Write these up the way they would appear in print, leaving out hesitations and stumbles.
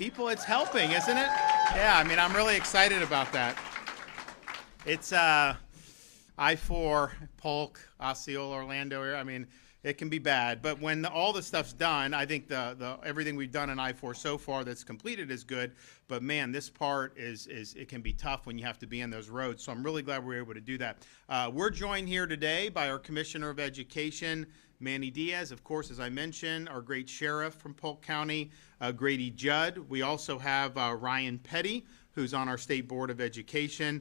People, it's helping, isn't it? Yeah, I mean, I'm really excited about that. It's I-4, Polk, Osceola, Orlando area. I mean, it can be bad, but when all the stuff's done, I think the everything we've done in I-4 so far that's completed is good. But man, this part is it can be tough when you have to be in those roads. So I'm really glad we're able to do that. We're joined here today by our Commissioner of Education, Manny Diaz, of course, as I mentioned, our great sheriff from Polk County, Grady Judd. We also have Ryan Petty, who's on our State Board of Education.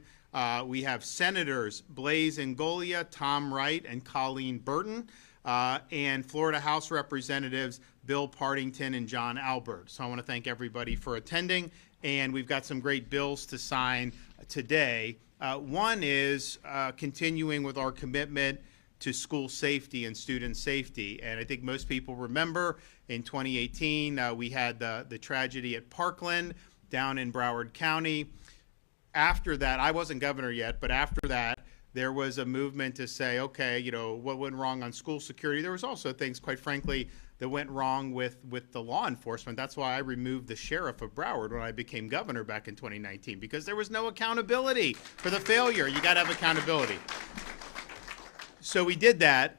We have Senators Blaise Ingoglia, Tom Wright, and Colleen Burton, and Florida House Representatives Bill Partington and John Albert. So I want to thank everybody for attending, and we've got some great bills to sign today. One is continuing with our commitment to school safety and student safety. And I think most people remember in 2018, we had the tragedy at Parkland down in Broward County. After that, I wasn't governor yet, but after that, there was a movement to say, okay, you know, what went wrong on school security? There was also things, quite frankly, that went wrong with the law enforcement. That's why I removed the sheriff of Broward when I became governor back in 2019, because there was no accountability for the failure. You got to have accountability. So we did that,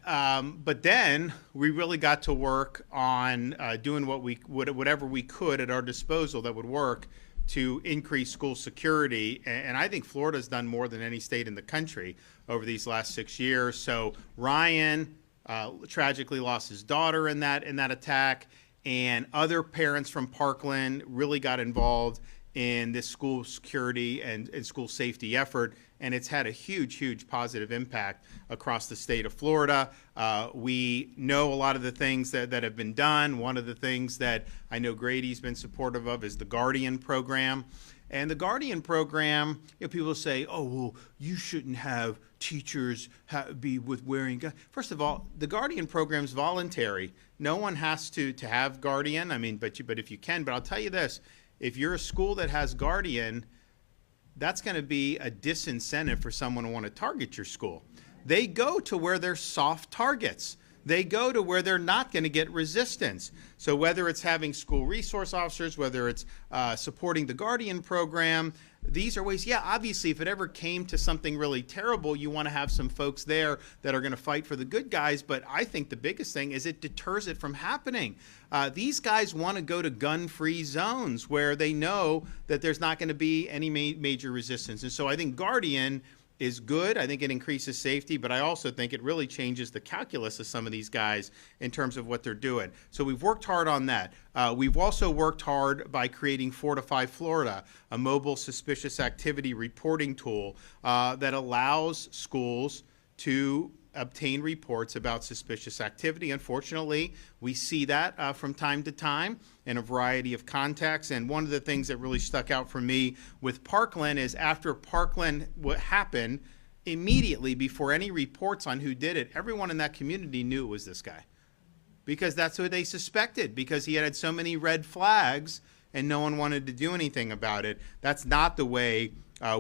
but then we really got to work on doing whatever we could at our disposal that would work to increase school security. And I think Florida's done more than any state in the country over these last 6 years. So Ryan tragically lost his daughter in that attack, and other parents from Parkland really got involved in this school security and school safety effort, and it's had a huge positive impact across the state of Florida. We know a lot of the things that have been done. One of the things that I know Grady's been supportive of is the Guardian program. And the Guardian program, you know, people say, oh, well, you shouldn't have teachers be with wearing guns. First of all, the Guardian program is voluntary. No one has to have Guardian. I mean, but if you can, but I'll tell you this, if you're a school that has Guardian, that's going to be a disincentive for someone to want to target your school. They go to where there's soft targets. They go to where they're not going to get resistance. So whether it's having school resource officers, whether it's supporting the Guardian program, these are ways, yeah, obviously if it ever came to something really terrible, you want to have some folks there that are going to fight for the good guys, but I think the biggest thing is it deters it from happening. These guys want to go to gun-free zones where they know that there's not going to be any major resistance. And so I think Guardian is good. I think it increases safety, but I also think it really changes the calculus of some of these guys in terms of what they're doing. So we've worked hard on that. We've also worked hard by creating Fortify Florida, a mobile suspicious activity reporting tool that allows schools to obtain reports about suspicious activity. Unfortunately, we see that from time to time in a variety of contexts. And one of the things that really stuck out for me with Parkland is after Parkland happened, immediately before any reports on who did it, everyone in that community knew it was this guy, because that's who they suspected, because he had so many red flags and no one wanted to do anything about it. That's not the way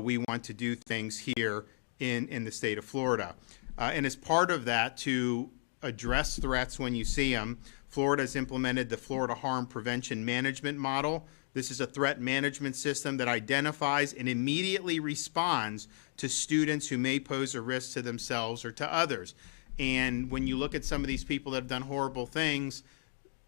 we want to do things here in the state of Florida. And as part of that, to address threats when you see them, Florida has implemented the Florida Harm Prevention Management Model. This is a threat management system that identifies and immediately responds to students who may pose a risk to themselves or to others. And when you look at some of these people that have done horrible things,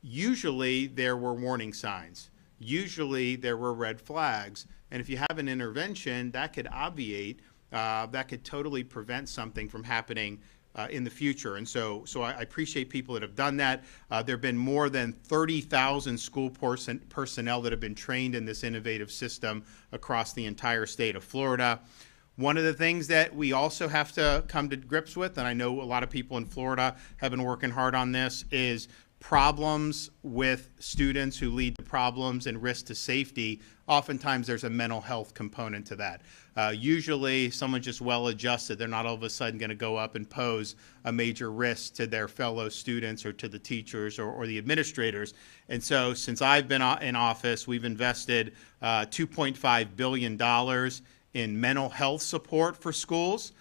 usually there were warning signs. Usually there were red flags. And if you have an intervention, that could obviate, that could totally prevent something from happening in the future. And so I appreciate people that have done that. There have been more than 30,000 school personnel that have been trained in this innovative system across the entire state of Florida. One of the things that we also have to come to grips with, and I know a lot of people in Florida have been working hard on this, is problems with students who lead to problems and risk to safety. Oftentimes there's a mental health component to that. Usually someone's just well-adjusted. They're not all of a sudden going to go up and pose a major risk to their fellow students or to the teachers or the administrators. And so since I've been in office, we've invested $2.5 billion in mental health support for schools.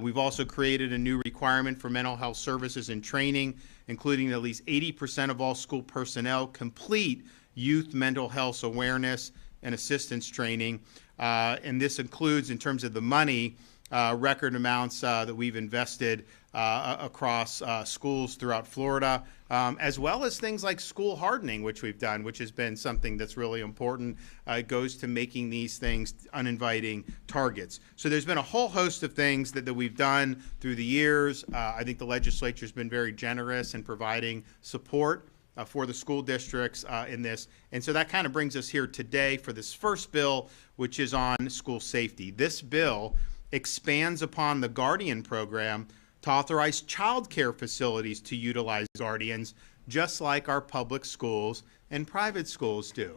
We've also created a new requirement for mental health services and training, including at least 80% of all school personnel complete youth mental health awareness and assistance training. And this includes, in terms of the money, record amounts that we've invested across schools throughout Florida, as well as things like school hardening, which we've done, which has been something that's really important. It goes to making these things uninviting targets. So there's been a whole host of things that we've done through the years. I think the legislature's been very generous in providing support for the school districts in this. And so that kind of brings us here today for this first bill, which is on school safety. This bill expands upon the Guardian program to authorize child care facilities to utilize guardians, just like our public schools and private schools do.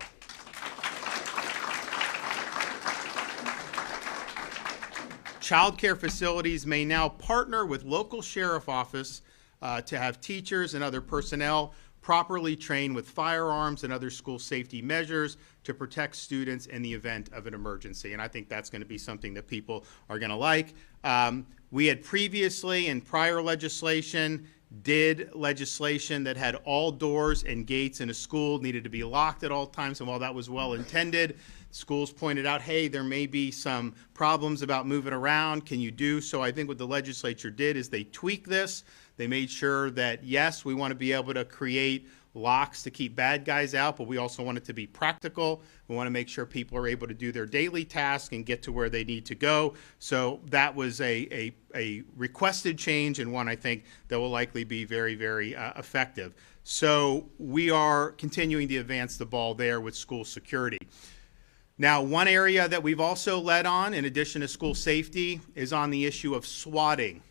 Child care facilities may now partner with local sheriff office to have teachers and other personnel properly trained with firearms and other school safety measures to protect students in the event of an emergency. And I think that's going to be something that people are going to like. We had previously, in prior legislation, did legislation that had all doors and gates in a school needed to be locked at all times. And while that was well intended, schools pointed out, hey, there may be some problems about moving around. Can you do? So I think what the legislature did is they tweaked this. They made sure that, yes, we want to be able to create locks to keep bad guys out, but we also want it to be practical. We want to make sure people are able to do their daily tasks and get to where they need to go. So that was a requested change, and one I think that will likely be very, very effective. So we are continuing to advance the ball there with school security. Now, one area that we've also led on, in addition to school safety, is on the issue of swatting.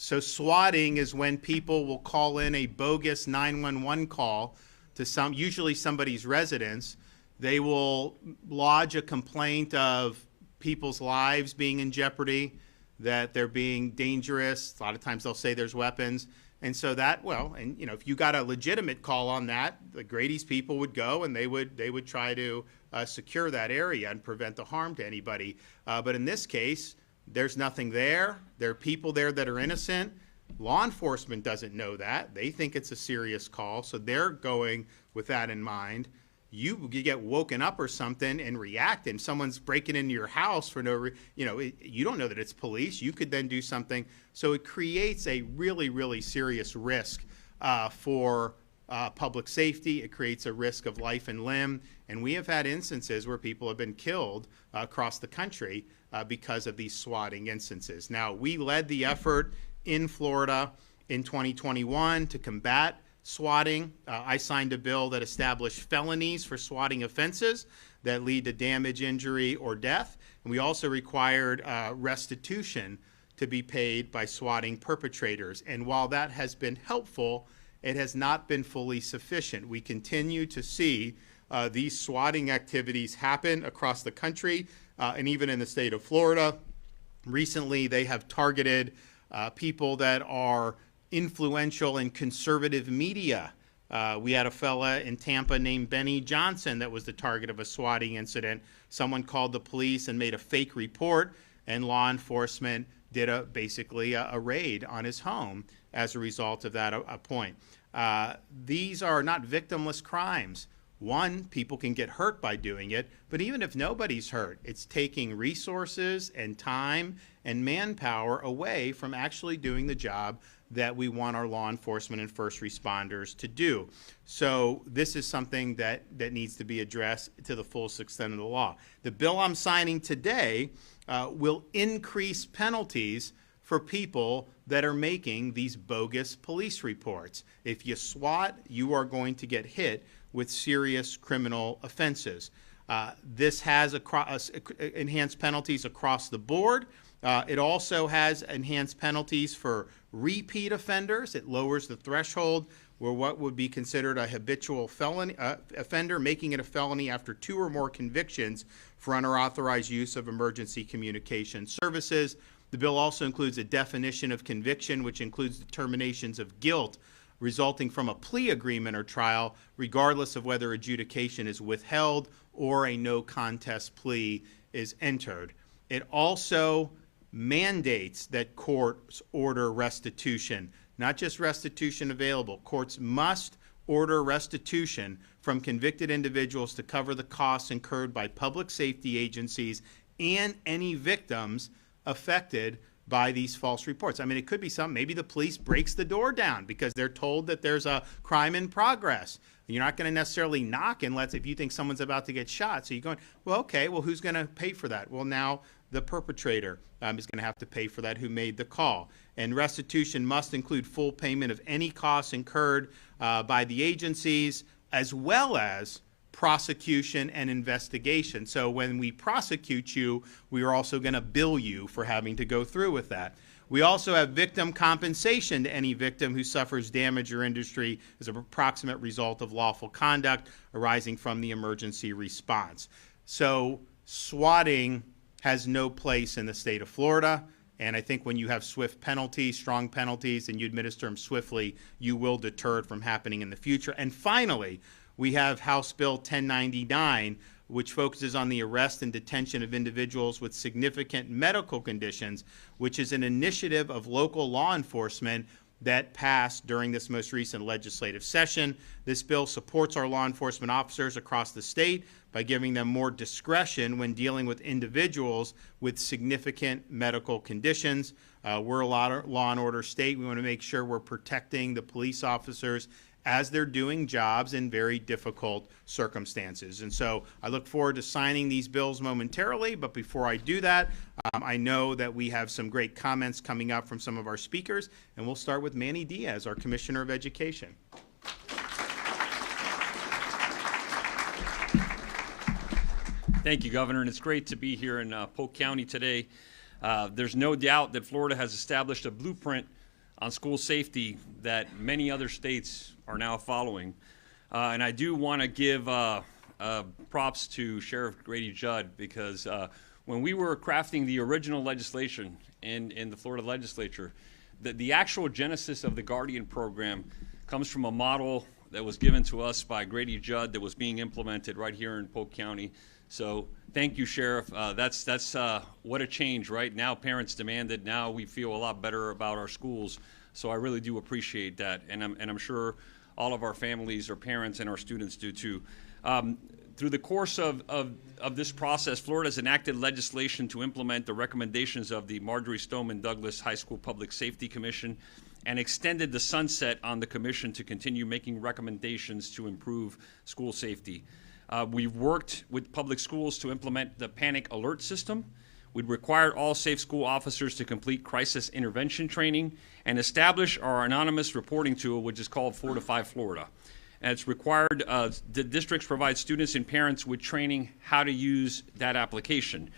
So swatting is when people will call in a bogus 911 call to usually somebody's residence. They will lodge a complaint of people's lives being in jeopardy, that they're being dangerous. A lot of times they'll say there's weapons. And so that, well, and you know, if you got a legitimate call on that, the Grady's people would go and they would try to secure that area and prevent the harm to anybody. But in this case, there's nothing there. There are people there that are innocent. Law enforcement doesn't know that. They think it's a serious call, so they're going with that in mind. You get woken up or something and react, and someone's breaking into your house for no reason. You know, you don't know that it's police. You could then do something. So it creates a really, really serious risk for public safety. It creates a risk of life and limb. And we have had instances where people have been killed across the country because of these swatting instances. Now, we led the effort in Florida in 2021 to combat swatting. I signed a bill that established felonies for swatting offenses that lead to damage, injury, or death. And we also required restitution to be paid by swatting perpetrators. And while that has been helpful, it has not been fully sufficient. We continue to see these swatting activities happen across the country. And even in the state of Florida, recently they have targeted people that are influential in conservative media. We had a fella in Tampa named Benny Johnson that was the target of a swatting incident. Someone called the police and made a fake report, and law enforcement did basically a raid on his home as a result of that point. These are not victimless crimes. One, people can get hurt by doing it, but even if nobody's hurt, it's taking resources and time and manpower away from actually doing the job that we want our law enforcement and first responders to do. So this is something that needs to be addressed to the fullest extent of the law. The bill I'm signing today will increase penalties for people that are making these bogus police reports. If you SWAT, you are going to get hit with serious criminal offenses. This has enhanced penalties across the board. It also has enhanced penalties for repeat offenders. It lowers the threshold where what would be considered a habitual felony offender, making it a felony after 2 or more convictions for unauthorized use of emergency communication services. The bill also includes a definition of conviction, which includes determinations of guilt resulting from a plea agreement or trial, regardless of whether adjudication is withheld or a no contest plea is entered. It also mandates that courts order restitution, not just restitution available. Courts must order restitution from convicted individuals to cover the costs incurred by public safety agencies and any victims affected by these false reports. I mean, it could be something, maybe the police breaks the door down because they're told that there's a crime in progress. You're not going to necessarily knock unless if you think someone's about to get shot. So you're going, well, okay, well, who's going to pay for that? Well, now the perpetrator is going to have to pay for that who made the call. And restitution must include full payment of any costs incurred by the agencies, as well as prosecution and investigation. So when we prosecute you, we are also going to bill you for having to go through with that. We also have victim compensation to any victim who suffers damage or injury as an approximate result of lawful conduct arising from the emergency response. So swatting has no place in the state of Florida. And I think when you have swift penalties, strong penalties, and you administer them swiftly, you will deter it from happening in the future. And finally, we have House Bill 1099, which focuses on the arrest and detention of individuals with significant medical conditions, which is an initiative of local law enforcement that passed during this most recent legislative session. This bill supports our law enforcement officers across the state by giving them more discretion when dealing with individuals with significant medical conditions. We're a law and order state. We want to make sure we're protecting the police officers as they're doing jobs in very difficult circumstances. And so I look forward to signing these bills momentarily, but before I do that, I know that we have some great comments coming up from some of our speakers, and we'll start with Manny Diaz, our Commissioner of Education. Thank you, Governor, and it's great to be here in Polk County today. There's no doubt that Florida has established a blueprint on school safety that many other states are now following. And I do want to give props to Sheriff Grady Judd because when we were crafting the original legislation in the Florida legislature, the actual genesis of the Guardian program comes from a model that was given to us by Grady Judd that was being implemented right here in Polk County. So thank you, Sheriff. That's what a change, right? Now parents demand it. Now we feel a lot better about our schools. So I really do appreciate that, and I'm sure all of our families, our parents, and our students do too. Through the course of this process, Florida has enacted legislation to implement the recommendations of the Marjorie Stoneman Douglas High School Public Safety Commission and extended the sunset on the commission to continue making recommendations to improve school safety. We've worked with public schools to implement the panic alert system. We'd required all safe school officers to complete crisis intervention training and establish our anonymous reporting tool, which is called Fortify Florida. And it's required the districts provide students and parents with training how to use that application.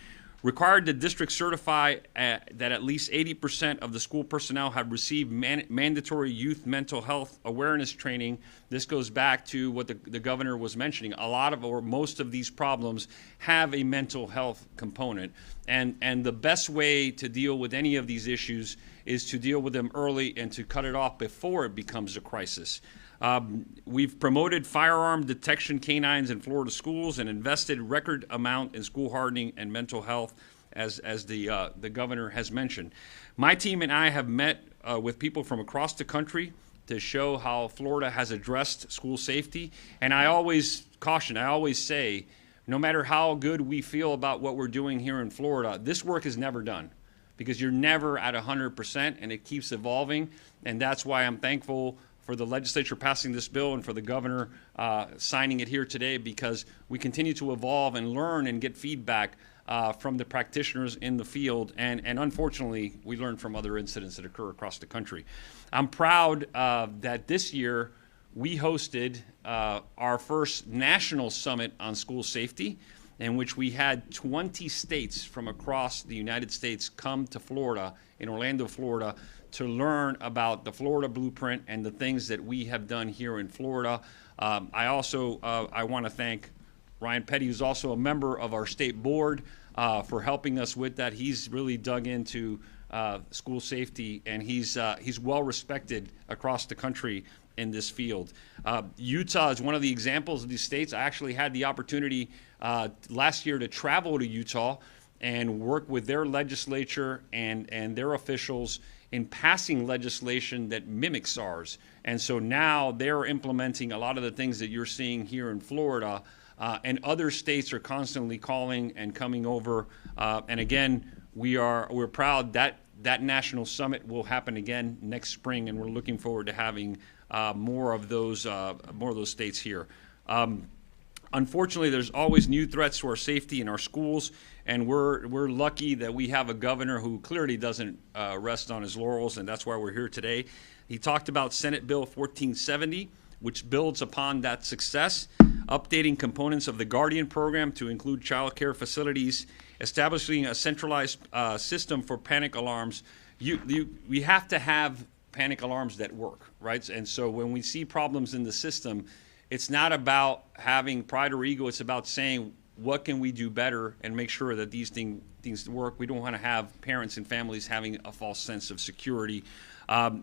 Required the district certify that at least 80% of the school personnel have received mandatory youth mental health awareness training. This goes back to what the governor was mentioning. A lot of or most of these problems have a mental health component. And the best way to deal with any of these issues is to deal with them early and to cut it off before it becomes a crisis. We've promoted firearm detection canines in Florida schools and invested record amount in school hardening and mental health, as the governor has mentioned. My team and I have met with people from across the country to show how Florida has addressed school safety. And I always caution, I always say, no matter how good we feel about what we're doing here in Florida, this work is never done because you're never at 100% and it keeps evolving. And that's why I'm thankful for the legislature passing this bill and for the governor signing it here today, because we continue to evolve and learn and get feedback from the practitioners in the field. And unfortunately, we learn from other incidents that occur across the country. I'm proud that this year we hosted our first national summit on school safety, in which we had 20 states from across the United States come to Florida, in Orlando, Florida, to learn about the Florida blueprint and the things that we have done here in Florida. I want to thank Ryan Petty, who's also a member of our state board, for helping us with that. He's really dug into school safety, and he's well respected across the country in this field. Utah is one of the examples of these states. I actually had the opportunity last year to travel to Utah and work with their legislature and their officials in passing legislation that mimics ours. And so now they're implementing a lot of the things that you're seeing here in Florida, and other states are constantly calling and coming over. And again, we're proud that that national summit will happen again next spring, and we're looking forward to having more of those states here. Unfortunately, there's always new threats to our safety in our schools, and we're lucky that we have a governor who clearly doesn't rest on his laurels, and that's why we're here today. He talked about Senate Bill 1470, which builds upon that success, updating components of the Guardian program to include child care facilities, establishing a centralized system for panic alarms. We have to have panic alarms that work, right? And so when we see problems in the system, it's not about having pride or ego. It's about saying, what can we do better and make sure that these things work? We don't want to have parents and families having a false sense of security.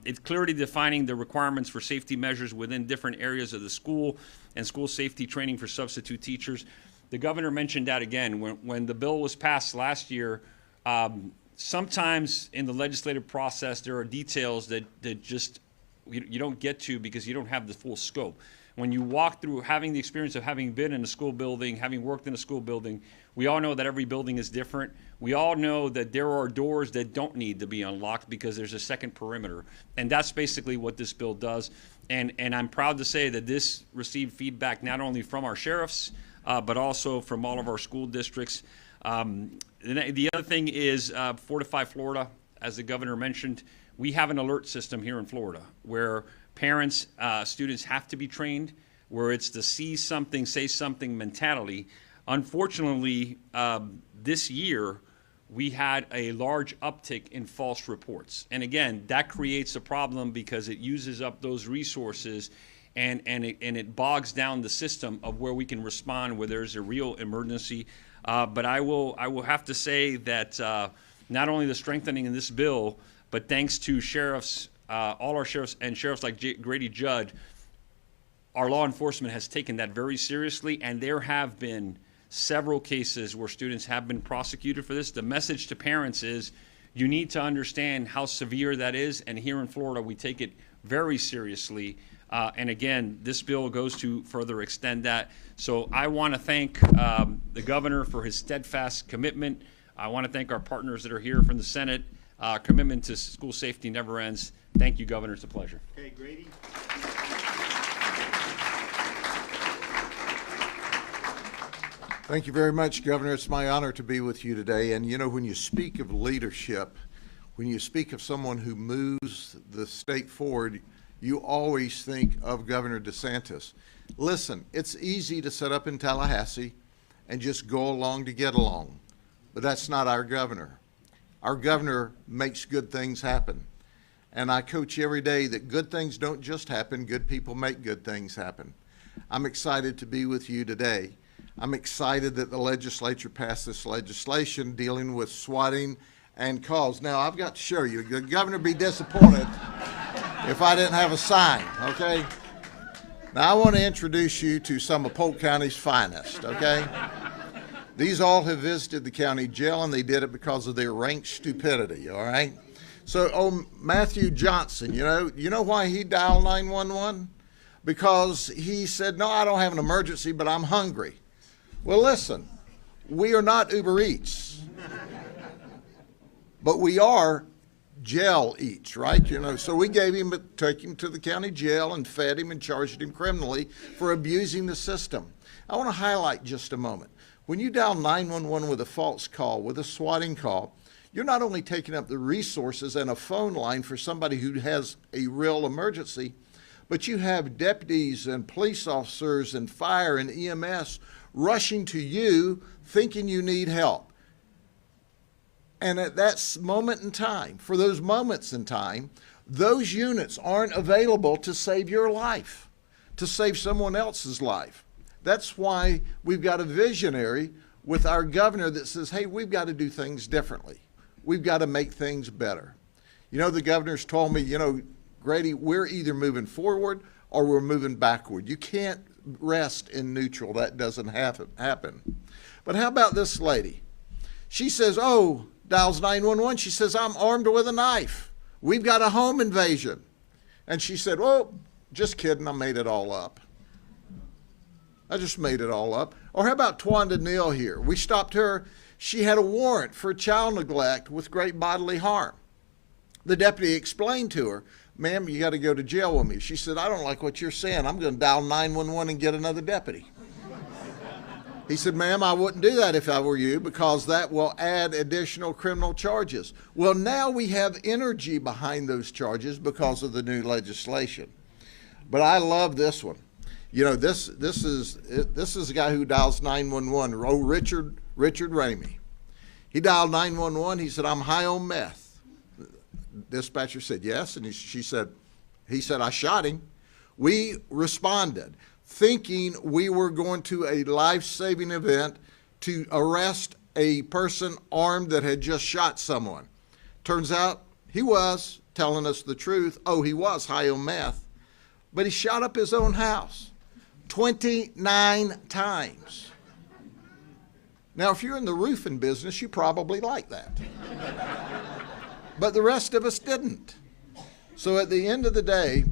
It's clearly defining the requirements for safety measures within different areas of the school and school safety training for substitute teachers. The governor mentioned that again. When the bill was passed last year, sometimes in the legislative process there are details that just you don't get to because you don't have the full scope. When you walk through, having the experience of having been in a school building, having worked in a school building, we all know that every building is different. We all know that there are doors that don't need to be unlocked because there's a second perimeter. And that's basically what this bill does. And I'm proud to say that this received feedback not only from our sheriffs, but also from all of our school districts. The other thing is Fortify Florida, as the governor mentioned. We have an alert system here in Florida where parents, students have to be trained, where it's the see something, say something mentality. Unfortunately, this year, we had a large uptick in false reports. And again, that creates a problem because it uses up those resources and it bogs down the system of where we can respond where there's a real emergency. But I will have to say that not only the strengthening in this bill, but thanks to sheriffs, all our sheriffs and sheriffs like Grady Judd, our law enforcement has taken that very seriously, and there have been several cases where students have been prosecuted for this. The message to parents is you need to understand how severe that is, and here in Florida we take it very seriously. And again, this bill goes to further extend that. So I want to thank the governor for his steadfast commitment. I want to thank our partners that are here from the Senate. Commitment to school safety never ends. Thank you, Governor. It's a pleasure. Okay, Grady. Thank you very much, Governor. It's my honor to be with you today. And you know, when you speak of leadership, when you speak of someone who moves the state forward, you always think of Governor DeSantis. Listen, it's easy to set up in Tallahassee and just go along to get along, but that's not our governor. Our governor makes good things happen. And I coach every day that good things don't just happen, good people make good things happen. I'm excited to be with you today. I'm excited that the legislature passed this legislation dealing with swatting and calls. Now, I've got to show you. The governor would be disappointed if I didn't have a sign, okay? Now, I want to introduce you to some of Polk County's finest, okay? These all have visited the county jail, and they did it because of their rank stupidity, all right? So, Matthew Johnson, you know why he dialed 911? Because he said, no, I don't have an emergency, but I'm hungry. Well, listen, we are not Uber Eats, but we are jail eats, right? So we took him to the county jail and fed him and charged him criminally for abusing the system. I want to highlight just a moment. When you dial 911 with a false call, with a swatting call, you're not only taking up the resources and a phone line for somebody who has a real emergency, but you have deputies and police officers and fire and EMS rushing to you thinking you need help. And at that moment in time, for those moments in time, those units aren't available to save your life, to save someone else's life. That's why we've got a visionary with our governor that says, hey, we've got to do things differently. We've got to make things better. The governor's told me, Grady, we're either moving forward or we're moving backward. You can't rest in neutral. That doesn't happen. But how about this lady? She says, dials 911. She says, I'm armed with a knife. we've got a home invasion. And she said, well, just kidding, I made it all up. I just made it all up. Or how about Twanda Neal here? We stopped her. She had a warrant for child neglect with great bodily harm. The deputy explained to her, ma'am, you got to go to jail with me. She said, I don't like what you're saying. I'm going to dial 911 and get another deputy. He said, ma'am, I wouldn't do that if I were you because that will add additional criminal charges. Well, now we have energy behind those charges because of the new legislation. But I love this one. You know, this is a guy who dials 911, Richard Ramey. He dialed 911. He said, I'm high on meth. Dispatcher said, yes. And he said, I shot him. We responded thinking we were going to a life-saving event to arrest a person armed that had just shot someone. Turns out he was telling us the truth. Oh, he was high on meth. But he shot up his own house 29 times. Now, if you're in the roofing business, you probably like that. But the rest of us didn't. So at the end of the day,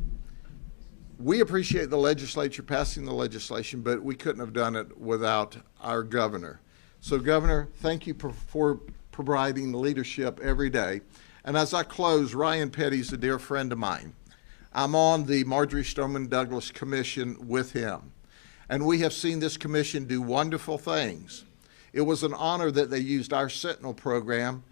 we appreciate the legislature passing the legislation, but we couldn't have done it without our governor. So, Governor, thank you for providing leadership every day. And as I close, Ryan Petty's a dear friend of mine. I'm on the Marjorie Stoneman Douglas Commission with him. And we have seen this commission do wonderful things. It was an honor that they used our Sentinel program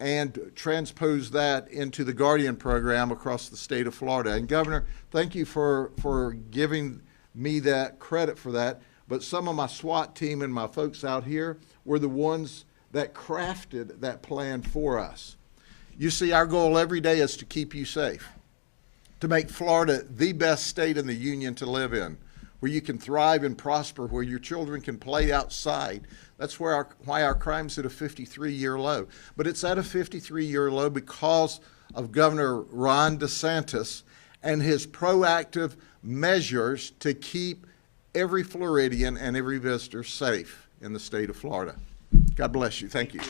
and transposed that into the Guardian program across the state of Florida. And Governor, thank you for giving me that credit for that. But some of my SWAT team and my folks out here were the ones that crafted that plan for us. You see, our goal every day is to keep you safe, to make Florida the best state in the union to live in, where you can thrive and prosper, where your children can play outside. That's why our crime's at a 53-year low. But it's at a 53-year low because of Governor Ron DeSantis and his proactive measures to keep every Floridian and every visitor safe in the state of Florida. God bless you. Thank you.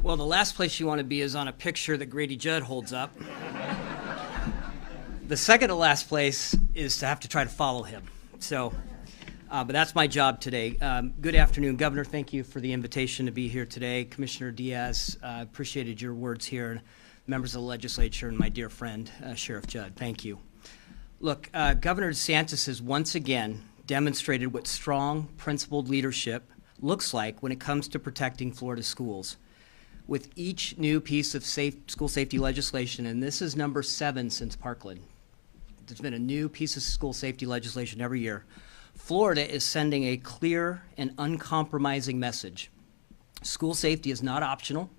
Well, the last place you want to be is on a picture that Grady Judd holds up. The second to last place is to have to try to follow him. So, but that's my job today. Good afternoon, Governor. Thank you for the invitation to be here today. Commissioner Diaz, appreciated your words here. Members of the legislature and my dear friend, Sheriff Judd, thank you. Look, Governor DeSantis has once again demonstrated what strong, principled leadership looks like when it comes to protecting Florida schools. With each new piece of school safety legislation, and this is number 7 since Parkland, there's been a new piece of school safety legislation every year. Florida is sending a clear and uncompromising message. School safety is not optional.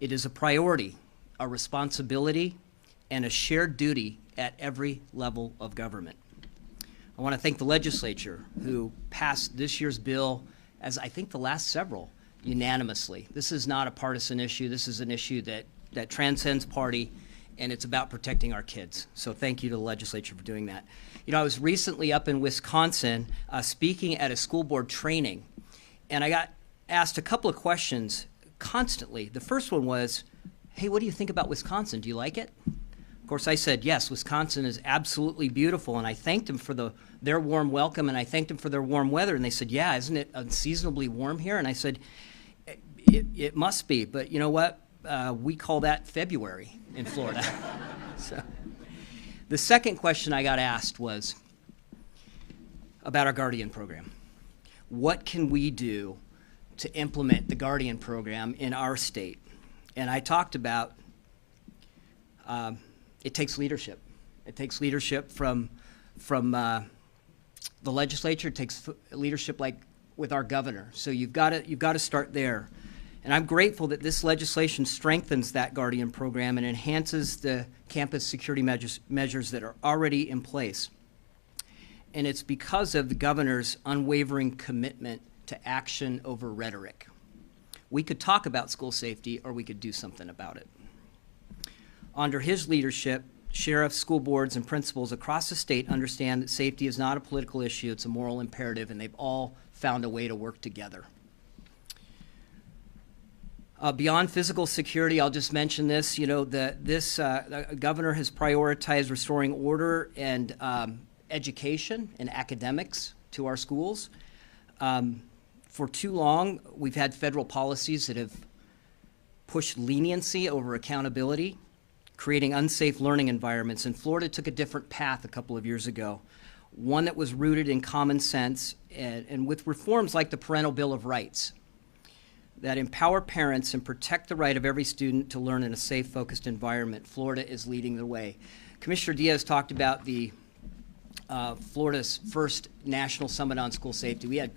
It is a priority, a responsibility, and a shared duty at every level of government. I want to thank the legislature who passed this year's bill, as I think the last several, unanimously. This is not a partisan issue. This is an issue that transcends party, and it's about protecting our kids. So thank you to the legislature for doing that. You know, I was recently up in Wisconsin speaking at a school board training, and I got asked a couple of questions constantly. The first one was, hey, what do you think about Wisconsin? Do you like it? Of course, I said, yes, Wisconsin is absolutely beautiful, and I thanked them for their warm welcome, and I thanked them for their warm weather, and they said, yeah, isn't it unseasonably warm here? And I said, it must be, but you know what? We call that February in Florida. So, the second question I got asked was about our Guardian program. What can we do to implement the Guardian program in our state? And I talked about it takes leadership. It takes leadership from the legislature. It takes leadership like with our governor. So you've got to start there. And I'm grateful that this legislation strengthens that Guardian program and enhances the campus security measures that are already in place. And it's because of the governor's unwavering commitment to action over rhetoric. We could talk about school safety, or we could do something about it. Under his leadership, sheriffs, school boards, and principals across the state understand that safety is not a political issue, it's a moral imperative, and they've all found a way to work together. Beyond physical security, I'll just mention this, the governor has prioritized restoring order and education and academics to our schools. For too long, we've had federal policies that have pushed leniency over accountability, creating unsafe learning environments. And Florida took a different path a couple of years ago, one that was rooted in common sense and with reforms like the Parental Bill of Rights that empower parents and protect the right of every student to learn in a safe, focused environment. Florida is leading the way. Commissioner Diaz talked about the Florida's first National Summit on School Safety. We had,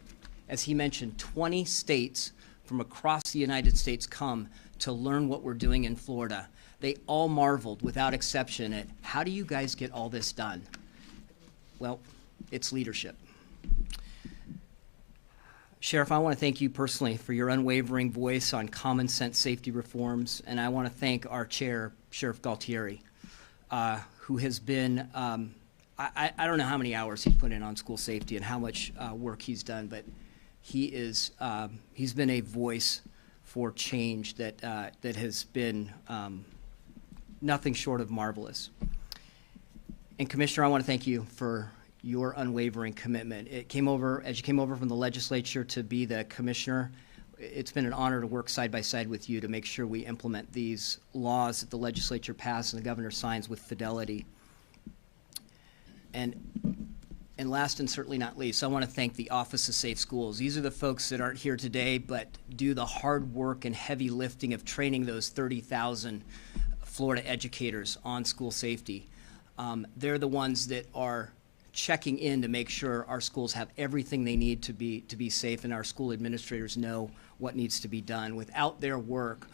as he mentioned, 20 states from across the United States come to learn what we're doing in Florida. They all marveled, without exception, at how do you guys get all this done? Well, it's leadership. Sheriff, I want to thank you personally for your unwavering voice on common sense safety reforms, and I want to thank our chair, Sheriff Galtieri, who has been, I don't know how many hours he's put in on school safety and how much work he's done, but he's been a voice for change that has been nothing short of marvelous. And Commissioner, I want to thank you for your unwavering commitment. As you came over from the legislature to be the commissioner, it's been an honor to work side by side with you to make sure we implement these laws that the legislature passed and the governor signs with fidelity. And last and certainly not least, I want to thank the Office of Safe Schools. These are the folks that aren't here today, but do the hard work and heavy lifting of training those 30,000 Florida educators on school safety. They're the ones that are checking in to make sure our schools have everything they need to be safe, and our school administrators know what needs to be done. Without their work,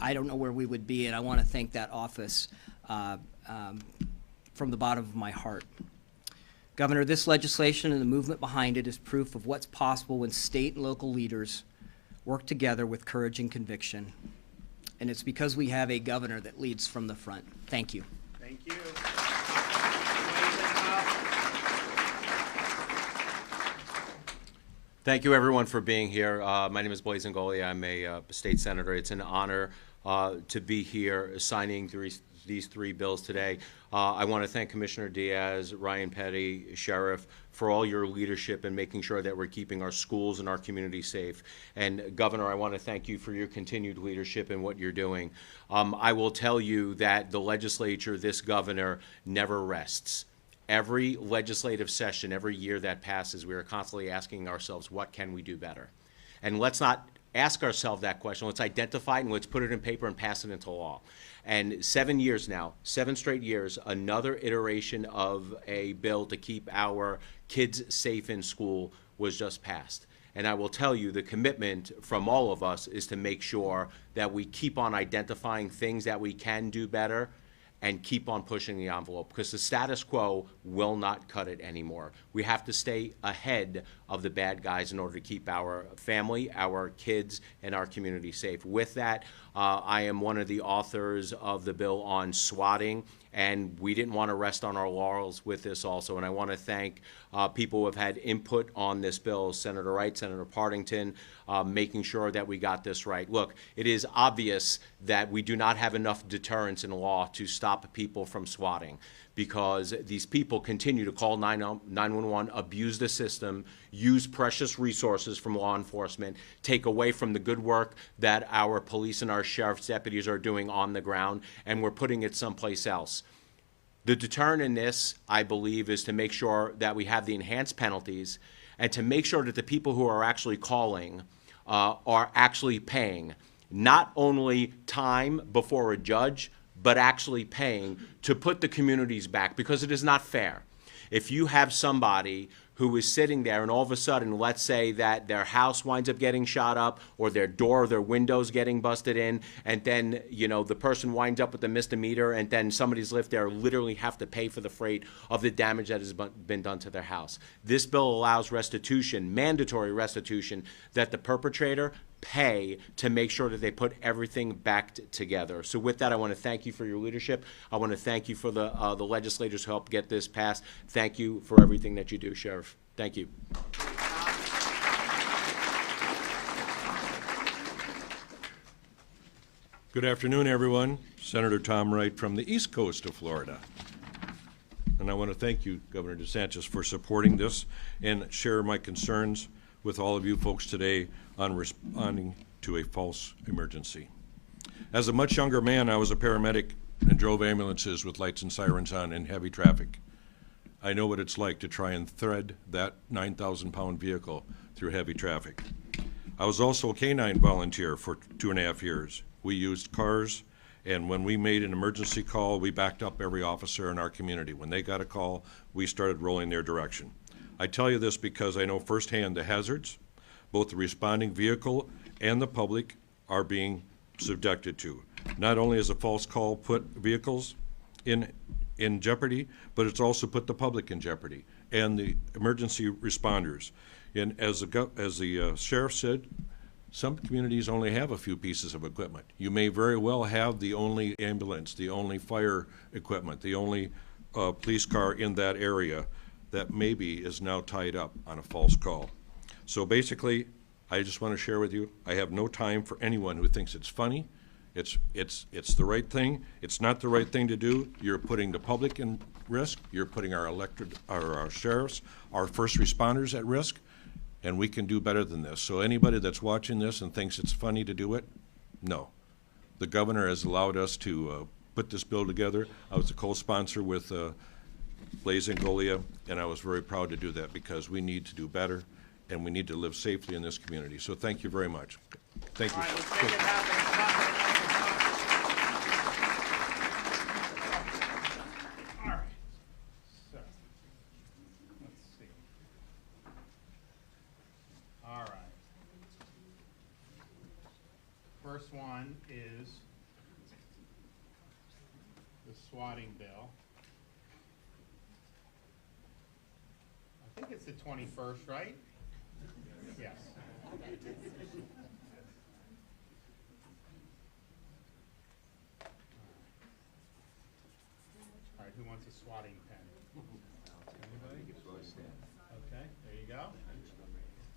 I don't know where we would be, and I want to thank that office from the bottom of my heart. Governor, this legislation and the movement behind it is proof of what's possible when state and local leaders work together with courage and conviction. And it's because we have a governor that leads from the front. Thank you. Thank you. Thank you, everyone, for being here. My name is Blaise Ngoli. I'm a state senator. It's an honor to be here signing these three bills today. I want to thank Commissioner Diaz, Ryan Petty, Sheriff, for all your leadership in making sure that we're keeping our schools and our community safe. And Governor, I want to thank you for your continued leadership in what you're doing. I will tell you that the legislature, this governor, never rests. Every legislative session, every year that passes, we are constantly asking ourselves, what can we do better? And let's not ask ourselves that question. Let's identify it and let's put it in paper and pass it into law. And 7 years now, 7 straight years, another iteration of a bill to keep our kids safe in school was just passed. And I will tell you, the commitment from all of us is to make sure that we keep on identifying things that we can do better and keep on pushing the envelope, because the status quo will not cut it anymore. We have to stay ahead of the bad guys in order to keep our family, our kids, and our community safe. With that, I am one of the authors of the bill on swatting, and we didn't want to rest on our laurels with this also. And I want to thank people who have had input on this bill, Senator Wright, Senator Partington, making sure that we got this right. Look, it is obvious that we do not have enough deterrence in law to stop people from swatting, because these people continue to call 911, abuse the system, use precious resources from law enforcement, take away from the good work that our police and our sheriff's deputies are doing on the ground, and we're putting it someplace else. The deterrent in this, I believe, is to make sure that we have the enhanced penalties and to make sure that the people who are actually calling are actually paying, not only time before a judge, but actually paying to put the communities back, because it is not fair. If you have somebody who is sitting there and all of a sudden, let's say that their house winds up getting shot up, or their door or their windows getting busted in, and then, you know, the person winds up with a misdemeanor, and then somebody's lived there literally have to pay for the freight of the damage that has been done to their house. This bill allows restitution, mandatory restitution, that the perpetrator pay to make sure that they put everything back together. So with that, I want to thank you for your leadership. I want to thank you for the legislators who helped get this passed. Thank you for everything that you do, Sheriff. Thank you. Good afternoon, everyone. Senator Tom Wright from the East Coast of Florida. And I want to thank you, Governor DeSantis, for supporting this and share my concerns with all of you folks today on responding to a false emergency. As a much younger man, I was a paramedic and drove ambulances with lights and sirens on in heavy traffic. I know what it's like to try and thread that 9,000-pound vehicle through heavy traffic. I was also a canine volunteer for 2.5 years. We used cars, and when we made an emergency call, we backed up every officer in our community. When they got a call, we started rolling their direction. I tell you this because I know firsthand the hazards both the responding vehicle and the public are being subjected to. Not only has a false call put vehicles in jeopardy, but it's also put the public in jeopardy and the emergency responders. And as the sheriff said, some communities only have a few pieces of equipment. You may very well have the only ambulance, the only fire equipment, the only police car in that area that maybe is now tied up on a false call. So basically, I just want to share with you, I have no time for anyone who thinks it's funny. It's the right thing. It's not the right thing to do. You're putting the public in risk. You're putting our our sheriffs, our first responders at risk, and we can do better than this. So anybody that's watching this and thinks it's funny to do it, no. The governor has allowed us to put this bill together. I was a co-sponsor with Blaise and Golia, and I was very proud to do that because we need to do better and we need to live safely in this community. So thank you very much. Thank you. All right, let's make it happen. All right. So, let's see. All right. First one is the swatting bill. I think it's the 21st, right? Yes. All right, who wants a swatting pen? Anybody? Okay, there you go.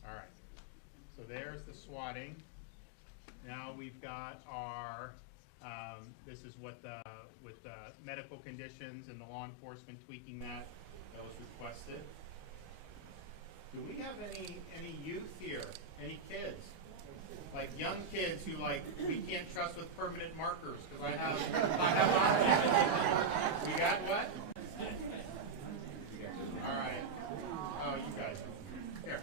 All right, so there's the swatting. Now we've got our, this is what with medical conditions and the law enforcement tweaking that was requested. Do we have any youth here? Any kids? Like young kids who we can't trust with permanent markers because I have on there. We got what? All right. Oh, you guys. Here.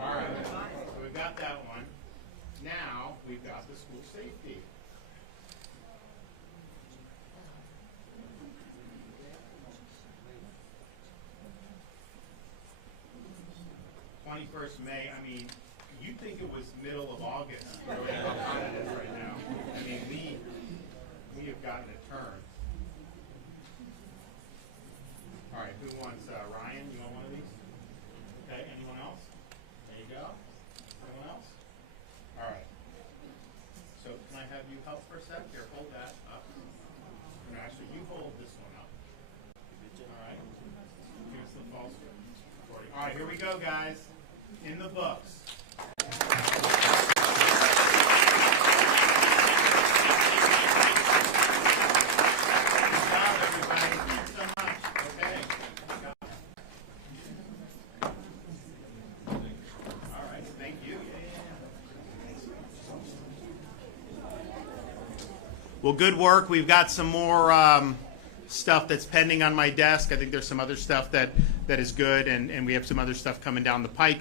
All right. So we've got that one. Now we've got the school safety. 21st May, I mean, you'd think it was middle of August, how hot it is right now. I mean, we have gotten a turn. All right, who wants, Ryan, you want one of these? Okay, anyone else? There you go. Anyone else? All right. So can I have you help for a sec? Here, hold that up. And actually, you hold this one up. All right. Here's the false recording. All right, here we go, guys. In the books. Good job, everybody. Thanks so much. Okay. All right, thank you. Well, good work. We've got some more stuff that's pending on my desk. I think there's some other stuff that is good, and we have some other stuff coming down the pike.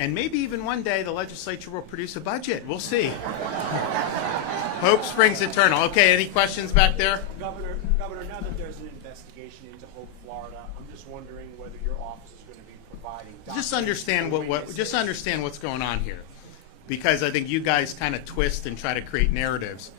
And maybe even one day the legislature will produce a budget. We'll see. Hope springs eternal. Okay, any questions back there? Governor, now that there's an investigation into Hope, Florida, I'm just wondering whether your office is going to be providing Just understand just understand what's going on here, because I think you guys kind of twist and try to create narratives.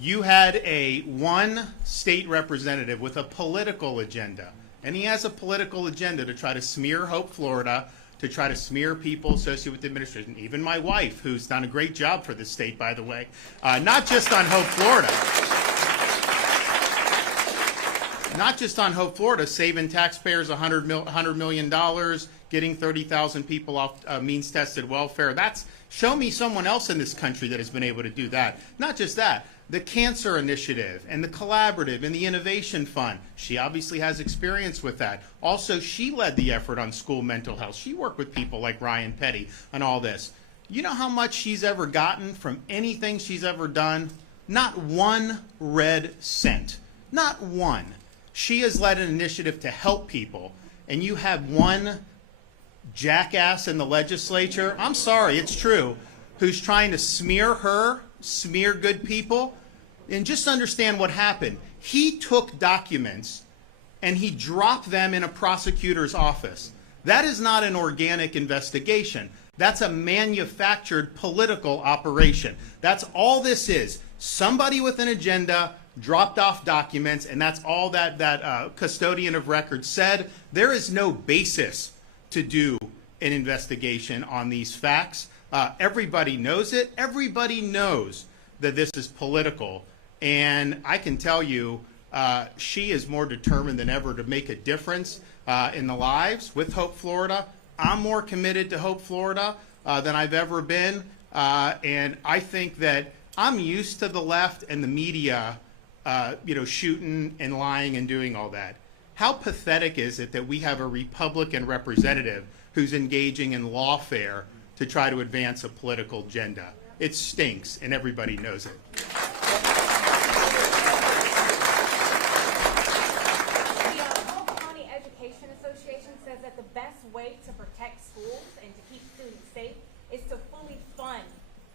You had one state representative with a political agenda, and he has a political agenda to try to smear Hope, Florida, to try to smear people associated with the administration. Even my wife, who's done a great job for this state, by the way, not just on Hope, Florida. not just on Hope Florida, saving taxpayers $100 million, getting 30,000 people off means-tested welfare. Show me someone else in this country that has been able to do that. Not just that, the Cancer Initiative and the Collaborative and the Innovation Fund. She obviously has experience with that. Also, she led the effort on school mental health. She worked with people like Ryan Petty on all this. You know how much she's ever gotten from anything she's ever done? Not one red cent. Not one. She has led an initiative to help people, and you have one jackass in the legislature, I'm sorry, it's true, who's trying to smear her, smear good people. And just understand what happened. He took documents and he dropped them in a prosecutor's office. That is not an organic investigation. That's a manufactured political operation. That's all this is. Somebody with an agenda dropped off documents, and that's all that custodian of records said. There is no basis to do an investigation on these facts. Everybody knows it. Everybody knows that this is political. And I can tell you, she is more determined than ever to make a difference in the lives with Hope Florida. I'm more committed to Hope Florida than I've ever been. And I think that I'm used to the left and the media, shooting and lying and doing all that. How pathetic is it that we have a Republican representative who's engaging in lawfare to try to advance a political agenda? It stinks, and everybody knows it. To protect schools and to keep students safe is to fully fund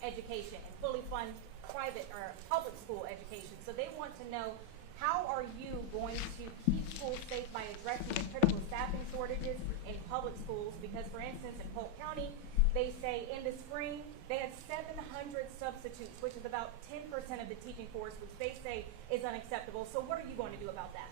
education and fully fund private or public school education. So they want to know, how are you going to keep schools safe by addressing the critical staffing shortages in public schools? Because, for instance, in Polk County, they say in the spring they had 700 substitutes, which is about 10% of the teaching force, which they say is unacceptable. So what are you going to do about that?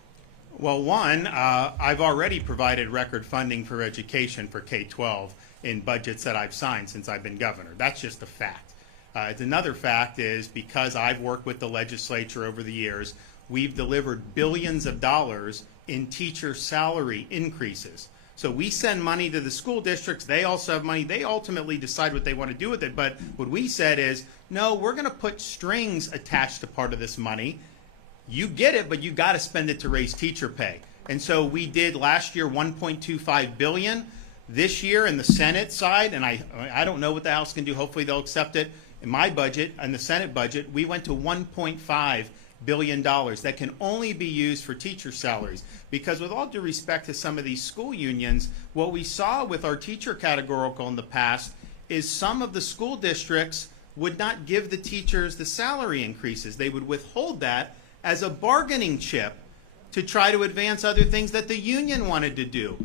Well, one, I've already provided record funding for education for K-12 in budgets that I've signed since I've been governor. That's just a fact. Another fact is, because I've worked with the legislature over the years, we've delivered billions of dollars in teacher salary increases. So we send money to the school districts. They also have money. They ultimately decide what they want to do with it. But what we said is, no, we're going to put strings attached to part of this money. You get it, but you got to spend it to raise teacher pay. And so we did last year $1.25 billion. This year in the Senate side, and I don't know what the House can do. Hopefully they'll accept it. In my budget, in the Senate budget, we went to $1.5 billion that can only be used for teacher salaries. Because with all due respect to some of these school unions, what we saw with our teacher categorical in the past is some of the school districts would not give the teachers the salary increases. They would withhold that as a bargaining chip to try to advance other things that the union wanted to do.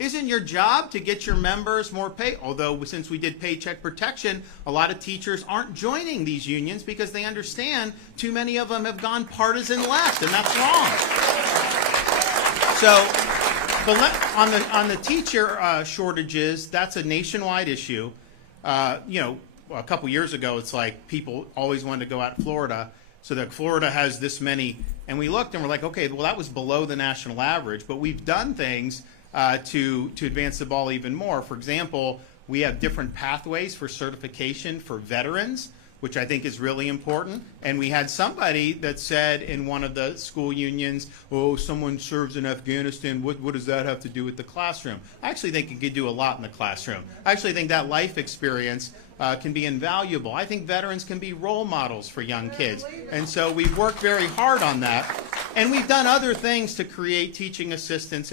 Isn't your job to get your members more pay? Although since we did paycheck protection, a lot of teachers aren't joining these unions because they understand too many of them have gone partisan left, and that's wrong. So, but on the teacher shortages, that's a nationwide issue. A couple years ago, it's like people always wanted to go out to Florida. So that Florida has this many, and we looked and we're like, okay, well that was below the national average, but we've done things to advance the ball even more. For example, we have different pathways for certification for veterans, which I think is really important. And we had somebody that said in one of the school unions, oh, someone serves in Afghanistan, what does that have to do with the classroom? I actually think it could do a lot in the classroom. I actually think that life experience can be invaluable. I think veterans can be role models for young kids. And so we've worked very hard on that. And we've done other things to create teaching assistants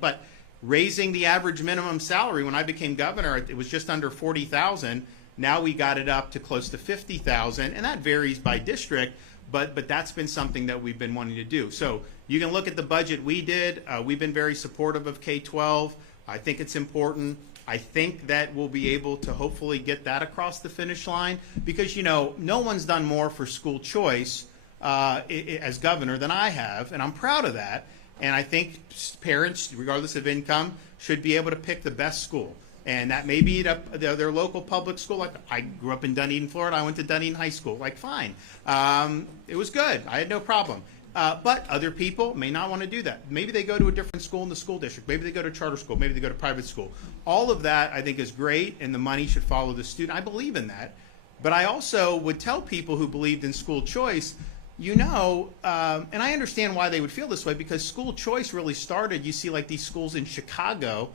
but raising the average minimum salary. When I became governor, it was just under $40,000. Now we got it up to close to $50,000, and that varies by district, but that's been something that we've been wanting to do. So you can look at the budget we did. We've been very supportive of K-12. I think it's important. I think that we'll be able to hopefully get that across the finish line because, no one's done more for school choice as governor than I have, and I'm proud of that. And I think parents, regardless of income, should be able to pick the best school. And that may be their local public school. Like I grew up in Dunedin, Florida. I went to Dunedin High School. Like, fine. It was good. I had no problem. But other people may not want to do that. Maybe they go to a different school in the school district. Maybe they go to charter school. Maybe they go to private school. All of that, I think, is great, and the money should follow the student. I believe in that. But I also would tell people who believed in school choice, and I understand why they would feel this way, because school choice really started, you see like these schools in Chicago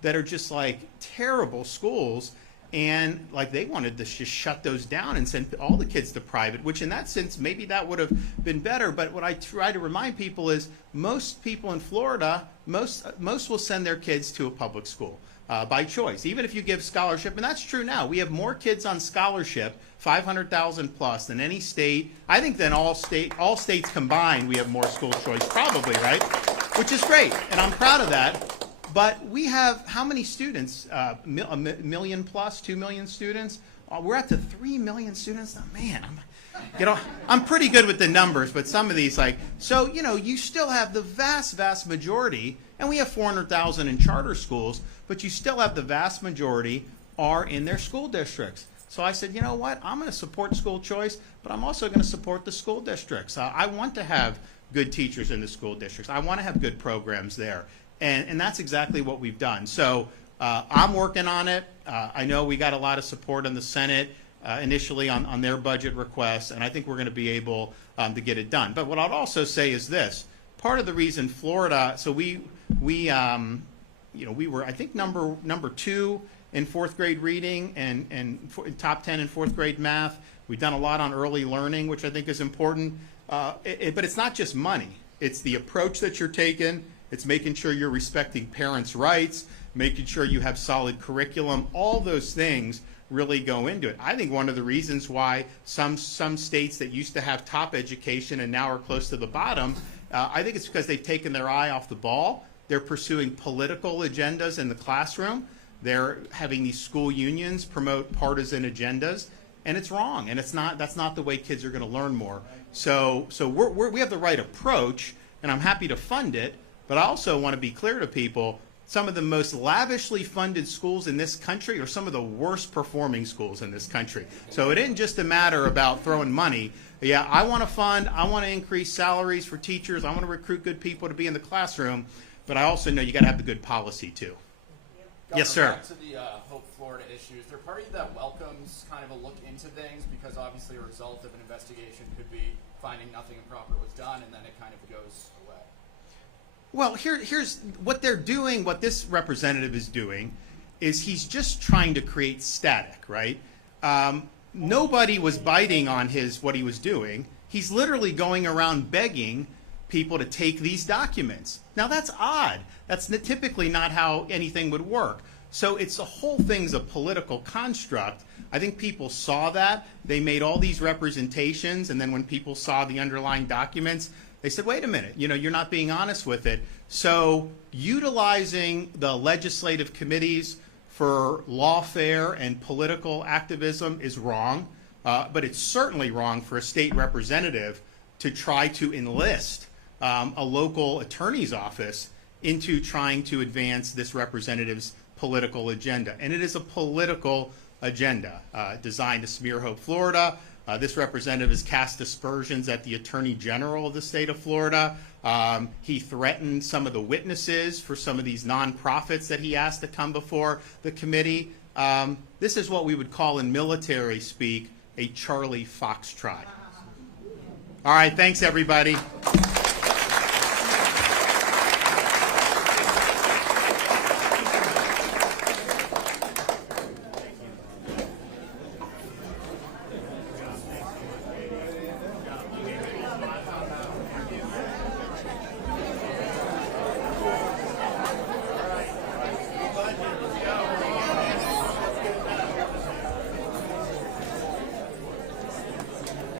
that are just like terrible schools, and like they wanted to just shut those down and send all the kids to private, which in that sense, maybe that would have been better. But what I try to remind people is most people in Florida, most will send their kids to a public school by choice, even if you give scholarship. And that's true now. We have more kids on scholarship, 500,000 plus, than any state. I think than all states combined, we have more school choice probably, right? Which is great, and I'm proud of that. But we have how many students? A million plus, 2 million students? We're at to 3 million students. Oh, man, I'm pretty good with the numbers, but some of these, you still have the vast majority, and we have 400,000 in charter schools, but you still have the vast majority are in their school districts. So I said, you know what? I'm going to support school choice, but I'm also going to support the school districts. I want to have good teachers in the school districts. I want to have good programs there. And that's exactly what we've done. So I'm working on it. I know we got a lot of support in the Senate initially on their budget requests, and I think we're going to be able to get it done. But what I'd also say is this: part of the reason Florida, so we were, I think, number 2 in 4th grade reading and top 10 in 4th grade math. We've done a lot on early learning, which I think is important. But it's not just money. It's the approach that you're taking. It's making sure you're respecting parents' rights, making sure you have solid curriculum. All those things really go into it. I think one of the reasons why some states that used to have top education and now are close to the bottom, I think it's because they've taken their eye off the ball. They're pursuing political agendas in the classroom. They're having these school unions promote partisan agendas, and it's wrong. And that's not the way kids are going to learn more. So we have the right approach, and I'm happy to fund it. But I also want to be clear to people, some of the most lavishly funded schools in this country are some of the worst performing schools in this country. So it isn't just a matter about throwing money. Yeah, I want to fund, I want to increase salaries for teachers, I want to recruit good people to be in the classroom, but I also know you got to have the good policy too. Governor, yes, sir. Back to the Hope Florida issues. Is there a party that welcomes kind of a look into things, because obviously a result of an investigation could be finding nothing improper was done, and then it kind of goes away? Well, here's what they're doing. What this representative is doing is he's just trying to create static, right? Nobody was biting on what he was doing. He's literally going around begging people to take these documents. Now that's odd. That's typically not how anything would work. So the whole thing's a political construct. I think people saw that. They made all these representations, and then when people saw the underlying documents, they said, wait a minute, you're not being honest with it. So utilizing the legislative committees for lawfare and political activism is wrong, but it's certainly wrong for a state representative to try to enlist a local attorney's office into trying to advance this representative's political agenda. And it is a political agenda designed to smear Hope Florida. This representative has cast aspersions at the Attorney General of the state of Florida. He threatened some of the witnesses for some of these nonprofits that he asked to come before the committee. This is what we would call in military speak a Charlie Foxtrot. All right, thanks everybody.